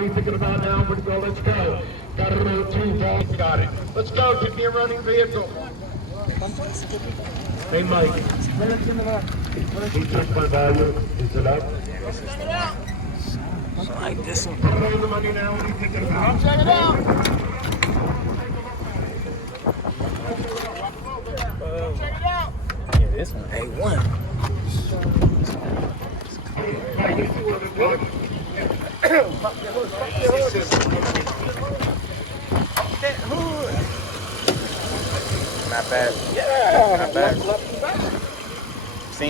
What are you thinking about now? Where to go? Let's go. Got it on 2 balls. Got it. Let's go. Give me a running vehicle. Hey, Mike. He took my value. Is it up? Like this one. Put it on the money now. What are you thinking about? Check it out. Check it out. Yeah, this one A1. Not bad. Yeah. Not bad.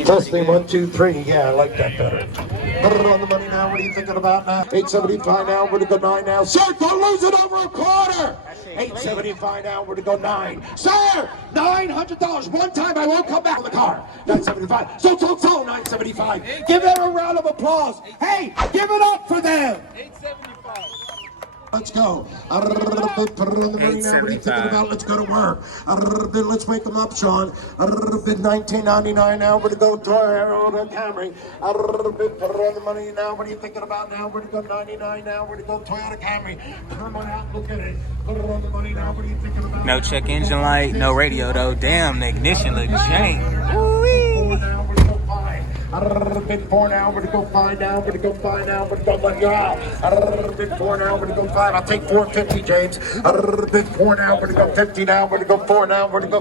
Testing 1, 2, 3. Yeah, I like that better. Put it on the money now. What are you thinking about now? 875 now. We're to go 9 now. Sir, don't lose it over a quarter. 875 now. We're to go 9. Sir, $900. One time I won't come back on the car. 975. So 975. Give them a round of applause. Hey, give it up for them. 875. Let's go. Put it on the money now. What are you thinking about? Let's go to work. Let's wake them up, Sean. 1999 now. We're to go Toyota Camry. Put it on the money now. What are you thinking about now? We're to go 99 now. We're to go Toyota Camry. Come on out. Look at it. Put it on the money now. What are you thinking about? No check engine light, no radio though. Damn, the ignition looks jank. Ooh-wee. Big 4 now, we're to go 5 now, we're to go 5 now, we're to go let you out. Big 4 now, we're to go 5. I'll take 450, James. Big 4 now, we're to go 50 now, we're to go 4 now, we're to go.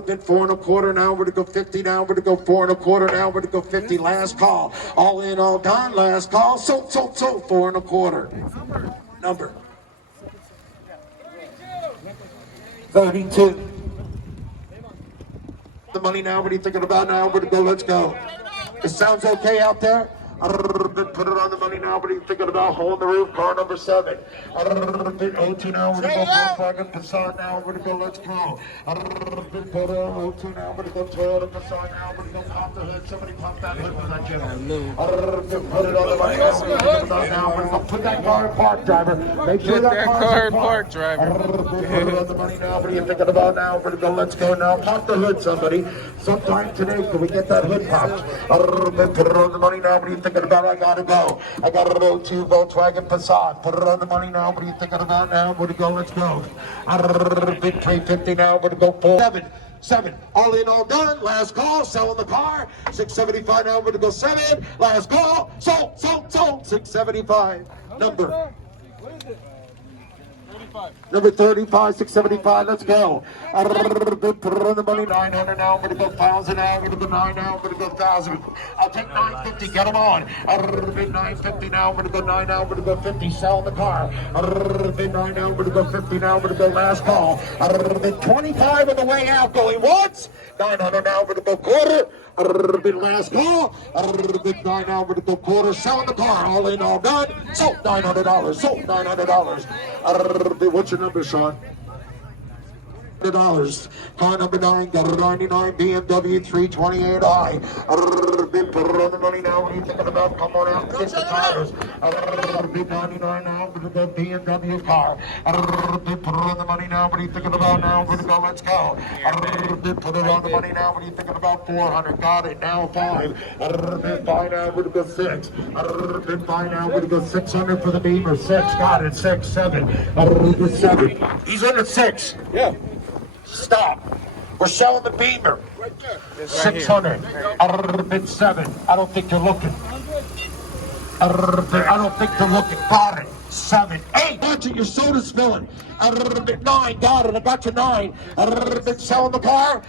Big 4 and a quarter now, we're to go 50 now, we're to go 4 and a quarter now, we're to go 50. Last call. All in, all done. Last call. So, 4 and a quarter. Number. 32. The money now. What are you thinking about now? Where to go? Let's go. It sounds okay out there. Put it on the money now. What are you thinking about? Hole in the roof. Car number 7. 02 now. We're to go Volkswagen Passat now. We're to go. Let's go. Put it on 02 now. We're to go Toyota Passat now. We're to go pop the hood. Somebody pop that hood for that gentleman. Put it on the money now. What are you thinking about now? We're to go put that car in park, driver. Make sure that car in park, driver. Put it on the money now. What are you thinking about now? We're to go. Let's go now. Pop the hood, somebody. Sometime today, can we get that hood popped? Put it on the money now. What are you thinking about? I gotta go. I got a 02 Volkswagen Passat. Put it on the money now. What are you thinking about now? Where to go? Let's go. Big 350 now. Where to go? 7. All in, all done. Last call. Selling the car. 675 now. Where to go? 7. Last call. Sold. 675. Number. What is it? 35. Number 35, 675, let's go. Put it on the money, 900 now, I'm going to go 1,000 now, I'm going to go 9 now, I'm going to go 1,000. I'll take 950, get them on. Bid 950 now, I'm going to go 9 now, I'm going to go 50, sell the car. Bid 9 now, I'm going to go 50 now, I'm going to go last call. Bid 25 on the way out, going once. 900 now, I'm going to go quarter. Bid last call. Bid 9 now, I'm going to go quarter, selling the car, all in, all done. Sold $900, sold $900. What's your number, Sean? $100. Car number 9, got a 99 BMW 328i. Put it on the money now. What are you thinking about? Come on out and get the tires. Big 99 now. With the BMW car. Put it on the money now. What are you thinking about now? We're gonna go. Let's go. Put it on the money now. What are you thinking about? 400. Got it. Now 5. Bid buy now. We're gonna go 6. Bid buy now. We're gonna go 600 for the Beamer. 6. Got it. 6, 7. 7. He's under 6. Yeah. Stop. We're selling the Beamer. Right there. 600. Bid 7. I don't think you're looking. I don't think you're looking. Got it. 7. 8. Watch it. Your soda's spilling. Bid 9. Got it. I got you 9. Bid selling the car.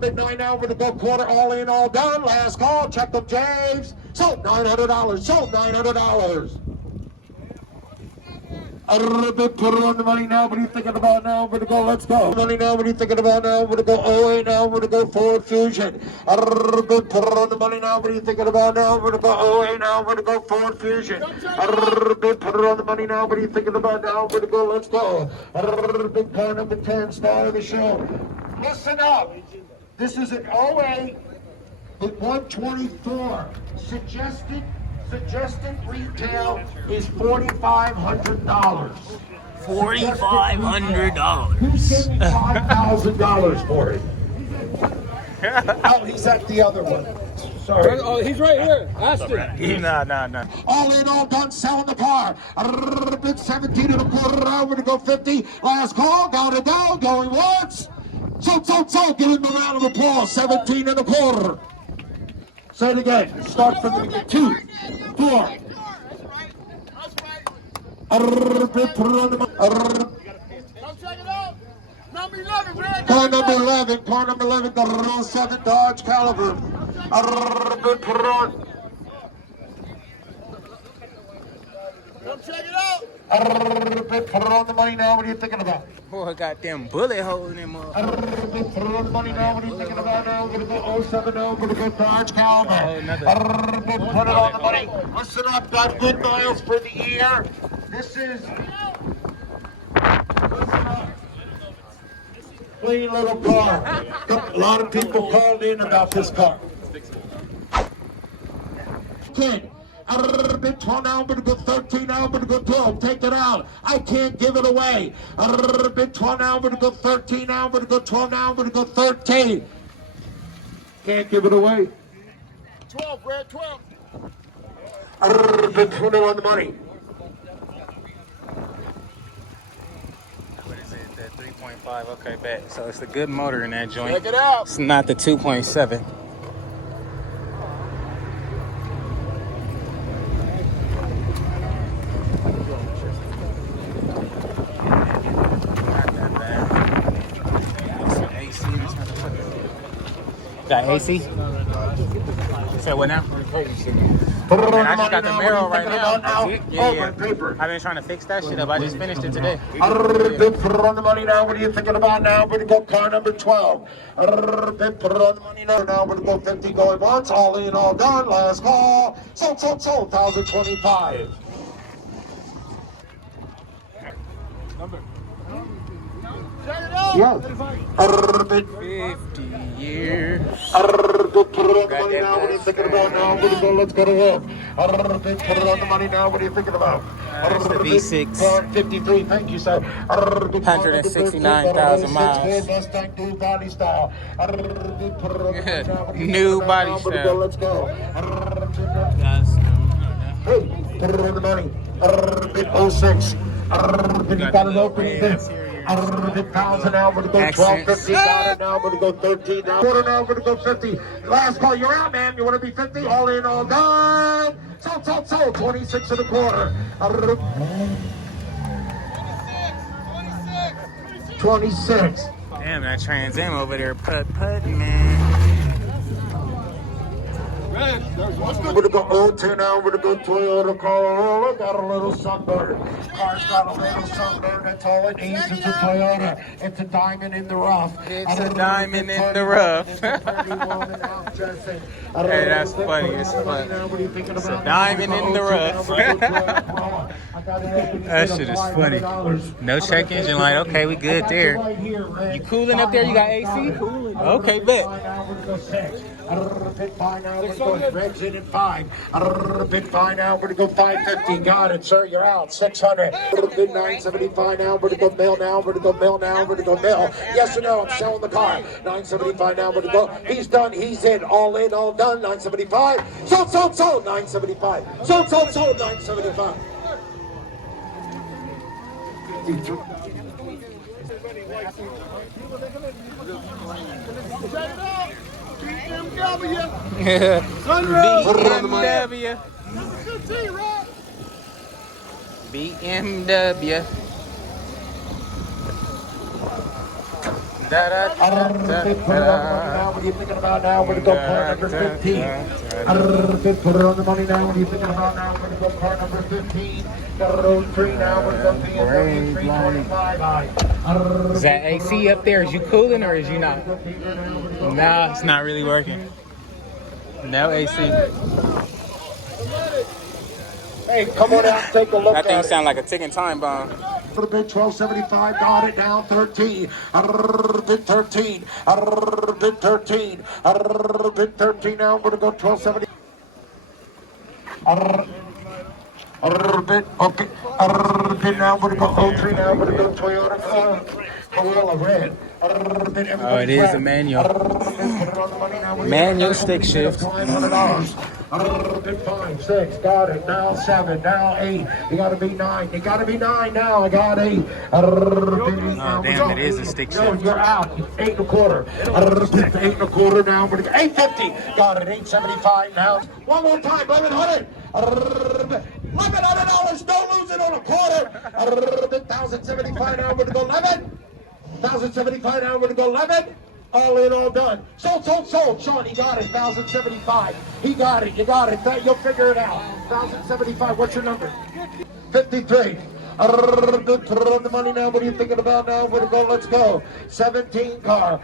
Bid 9 now. We're going to go quarter. All in, all done. Last call. Check them, James. Sold $900. Sold $900. Put it on the money now. What are you thinking about now? We're to go. Let's go. Money now. What are you thinking about now? We're to go. OA now. We're to go Ford Fusion. Put it on the money now. What are you thinking about now? We're to go. OA now. We're to go Ford Fusion. Put it on the money now. What are you thinking about now? We're to go. Let's go. Big car number 10, star of the show. Listen up. This is an OA with 124. Suggested retail is $4,500. $4,500. Who's giving $5,000 for it? Oh, he's at the other one. Sorry. Oh, he's right here. Aston. Nah. All in, all done, selling the car. Bid 17 and a quarter, over to go 50. Last call, gotta go, going once. So, give him a round of applause. 17 and a quarter. Say it again. Start from the beginning. 2, 4. Bid, put it on the Come check it out. Number 11, man. car number 11, the 07 Dodge Caliber. Bid, put it on. Come check it out. Put it on the money now. What are you thinking about? Boy, got them bullet holes in them. Put it on the money now. What are you thinking about now? We're going to go 070. We're going to go Dodge Caliber. Put it on the money. Listen up. Got good miles for the year. This is clean little car. A lot of people called in about this car. Kid. Bid 12 now, I'm going to go 13 now, I'm going to go 12. Take it out. I can't give it away. Bid 12 now, I'm going to go 13 now, I'm going to go 12 now, I'm going to go 13. Can't give it away. 12, Red, 12. Bid 20 on the money. What is it? That 3.5. Okay, bet. So it's the good motor in that joint. Check it out. It's not the 2.7. Got AC? Say what now? Put it Man, on I the just got money the now. Marrow What are right you thinking now. about now? That's it. Yeah. Oh, my paper. I've been trying to fix that shit up. I just finished it today. Bid, put it on the money now. What are you thinking about now? We're going to go car number 12. Bid, put it on the money now. Now we're going to go 50 going once. All in, all done. Last call. Sold. 1,025. Number. Check it out. Yeah. Bid, 50 years. put it on the money now. What are you thinking about now? We're going to go. Let's go to work. Bid, put it on the money now. What are you thinking about? It's the V6. Car 53. Thank you, sir. 169,000 miles. Mustang new body style. New body style. Let's go. That's, Hey, put it on the money. Bid 06. Bid, got it open. Bid. Bid pounds an hour to go 12, 50. Got it now. We're going to go 13 now. Quarter now. We're going to go 50. Last call. You're out, man. You want to be 50? All in, all done. Sold. 26 and a quarter. 26. damn, that Trans Am over there putt, man. Red, there's one. We're gonna go 02 now. We're gonna go Toyota Corolla. Got a little sunburn. Car's got a little sunburn. That's all it needs. It's a Toyota. It's a diamond in the rough. It's a diamond in the rough. Hey, that's funny as fuck. It's a diamond in the rough. That shit is funny. No check engine light. Okay, we good there. You cooling up there? You got AC? Okay, bet. Bid fine now, we're going Reds in at 5. Bid fine now, we're going to go 550. Got it, sir, you're out. 600. Bid 975 now, we're going to go mill now, we're going to go mill now, we're going to go mill. Yes or no, I'm selling the car. 975 now, we're going to go. He's done, he's in. All done. 975. Sold. 975. Sold. 975. Check it out. BMW. BMW. 15, Red. BMW. Da, da, da, da, da. What are you thinking about now? We're going to go car number 15. Put it on the money now. What are you thinking about now? We're going to go car number 15. Got a 03 now. We're going to go BMW 325. Is that AC up there? Is you cooling or is you not? No, it's not really working. No AC. Hey, come on out and take a look That thing at it. sound like a ticking time bomb. Little bit 1275, got it down 13. Bid 13. Bid 13. Bid 13 now. I'm going to go 1270. Bid okay. Bid now. I'm going to go 03 now. I'm going to go Toyota Corolla Red. Oh, it is a manual. Put it on the money now. Manual stick shift. $500. Big 5, 6, got it. Now 7, now 8. You gotta be 9. You gotta be 9 now. I got 8. Oh, damn, it is a stick No, shift. you're out. 8 1/4. 8 1/4 now. 850. Got it. 875 now. One more time. $1,100. $1,100. Don't lose it on a quarter. 1,075 now. We're gonna go 11. 1,075 now. We're gonna go 11. All in, all done. Sold. Sean, he got it. 1,075. He got it. You got it. You'll figure it out. 1,075. What's your number? 53. Put it on the money now. What are you thinking about now? Where to go? Let's go. 17 car.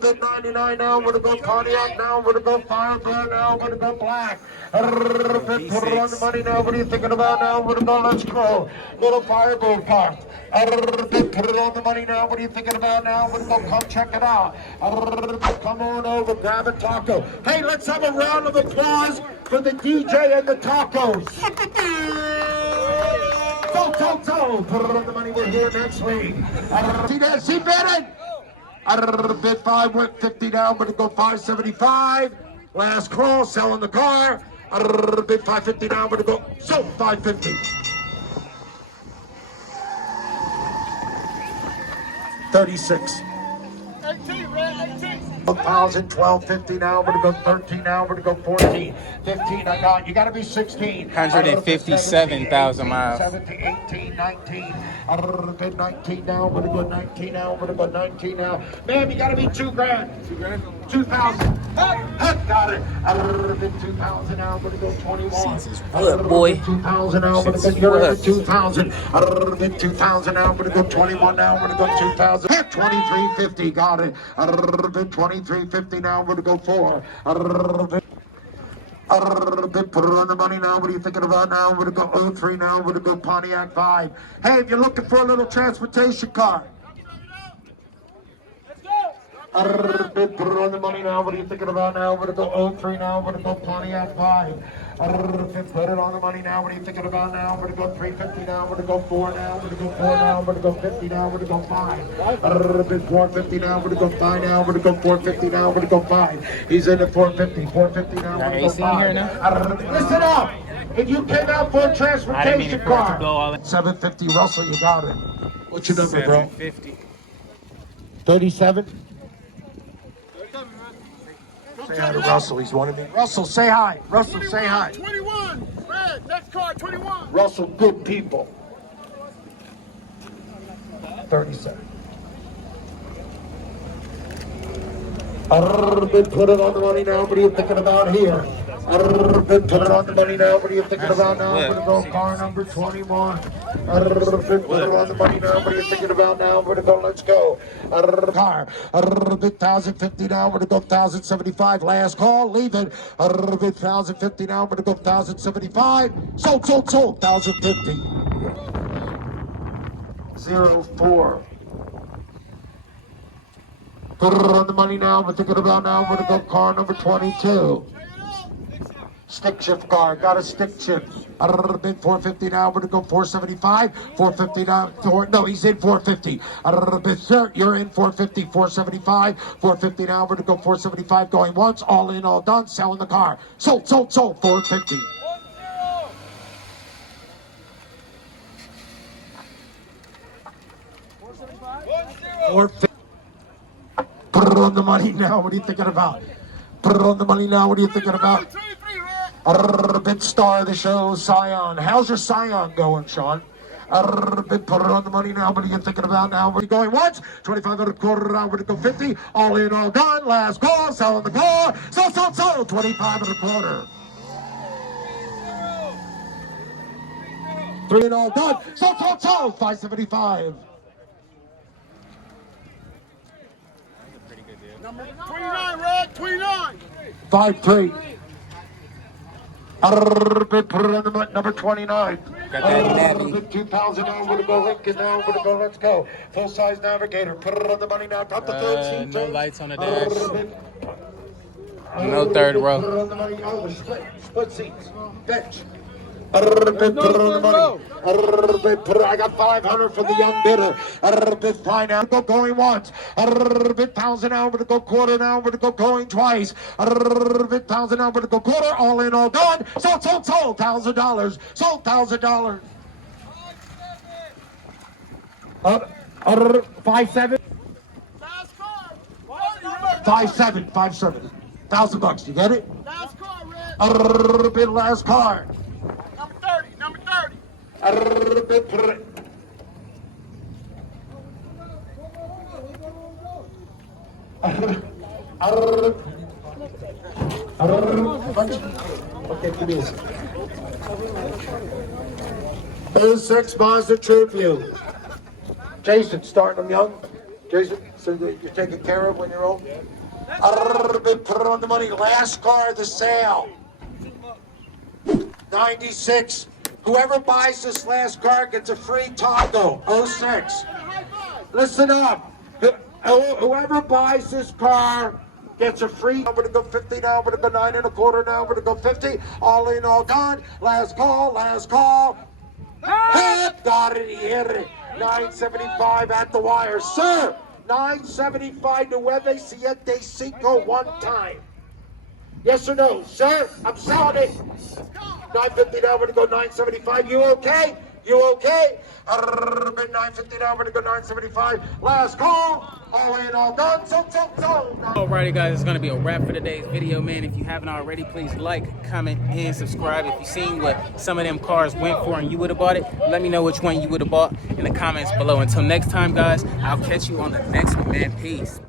Bid 99 now. Where to go? Pontiac now. Where to go? Firebird now. Where to go? Black. Put it on the money now. What are you thinking about now? Where to go? Let's go. Little Firebird car. Put it on the money now. What are you thinking about now? Where to go? Come check it out. Come on over. Grab a taco. Hey, let's have a round of applause for the DJ and the tacos. Put it on the money. We're here next week. See bidding. Bid 5 went 50 down. We're gonna go 575. Last call. Selling the car. Bid 550 down. We're gonna go. Sold 550. 36. 18, Red, 18. 1,000, 12.50 now. We're gonna go 13 now. We're gonna go 14, 15. I got. You got to be 16. 157,000 miles. 17, 18, 19. Bid 19 now. We're gonna go 19 now. We're gonna go 19 now. Ma'am, you got to be $2,000. 2,000. Got it. Bid 2,000 now. We're gonna go 21. What, boy? 2,000 now. We're gonna go 2,000. Bid 2,000 now. We're gonna go 21 now. We're gonna go 2,000. 23.50. Got it. Bid 23.50 now. We're gonna go 4. Put it on the money now. What are you thinking about now? We're gonna go 03 now. We're gonna go Pontiac 5. Hey, if you're looking for a little transportation car. Put it on the money now. What are you thinking about now? We're gonna go 03 now. We're gonna go Pontiac 5. Put it on the money now. What are you thinking about now? We're gonna go 350 now. We're gonna go 4 now. We're gonna go 4 now. We're gonna go 50 now. We're gonna go 5. Bid 450 now. We're gonna go 5 now. We're gonna go 450 now. We're gonna go 5. He's in at 450. 450 now. We're gonna go 5. Listen up. If you came out for a transportation car, 750. Russell, you got it. What's your number, bro? 750. 37. Say hi to Russell. He's wanted me. Russell, say hi. Russell, say hi. 21. Red, next car, 21. Russell, good people. 37. Put it on the money now. What are you thinking about here? Put it on the money now. What are you thinking about now? I'm gonna go car number 21. Put it on the money now. What are you thinking about now? I'm gonna go. Let's go. Car. 1,050 now. We're gonna go 1,075. Last call. Leave it. 1,050 now. We're gonna go 1,075. Sold. 1,050. 04. Put it on the money now. We're thinking about now. We're gonna go car number 22. Stick shift car. Got a stick shift. Bid 450 now. We're gonna go 475. 450 now. No, he's in 450. Bid, sir, you're in 450. 475. 450 now. We're gonna go 475. Going once. All in, all done. Selling the car. Sold. 450. 450. Put it on the money now. What are you thinking about? Put it on the money now. What are you thinking about? Bid star of the show, Scion. How's your Scion going, Sean? Put it on the money now. What are you thinking about now? We're going once. 2,500 quarter now. We're going to go 50. All in, all done. Last call. Selling the car. Sold. 2,500 quarter. 3 and all done. Sold. 575. Number 29, Red, 29. 5-3. Put it on the number 29. Got that nabby. 2,000 now. We're gonna go Lincoln now. We're gonna go. Let's go. Full size Navigator. Put it on the money now. Drop the third seat. No lights on the dash. No third row. Put it on the money. Oh, split seats. Bench. Bid, put it on the money. Bid, put it. I got 500 for the young bidder. Bid, fine now. Go going once. Bid, pounds an hour to go quarter an hour to go going twice. Bid, pounds an hour to go quarter. All in, all done. Sold. $1,000. Sold $1,000. 5-7. Last card. 5-7. 5-7. $1,000. You get it? Last card, Red. Bid, last card. Number 30. Number 30. Bid, put it. Okay, give me this. There's 6 Mazda Tribute. Jason, starting them young. Jason, so that you're taken care of when you're old. Put it on the money. Last car of the sale. 96. Whoever buys this last car gets a free taco. 06. Listen up. Whoever buys this car gets a free. I'm gonna go 50 now. I'm gonna go 9 1/4 now. I'm gonna go 50. All in, all done. Last call. Last call. Got it. He hit it. 975 at the wire, sir. 975 Nueve Siete Cinco one time. Yes or no, sir? I'm selling it. 950 now. We're gonna go 975. You okay? You okay? 950 now. We're gonna go 975. Last call. All in, all done. So. Alrighty, guys, it's gonna be a wrap for today's video, man. If you haven't already, please like, comment, and subscribe. If you've seen what some of them cars went for and you would have bought it, let me know which one you would have bought in the comments below. Until next time, guys, I'll catch you on the next one, man. Peace.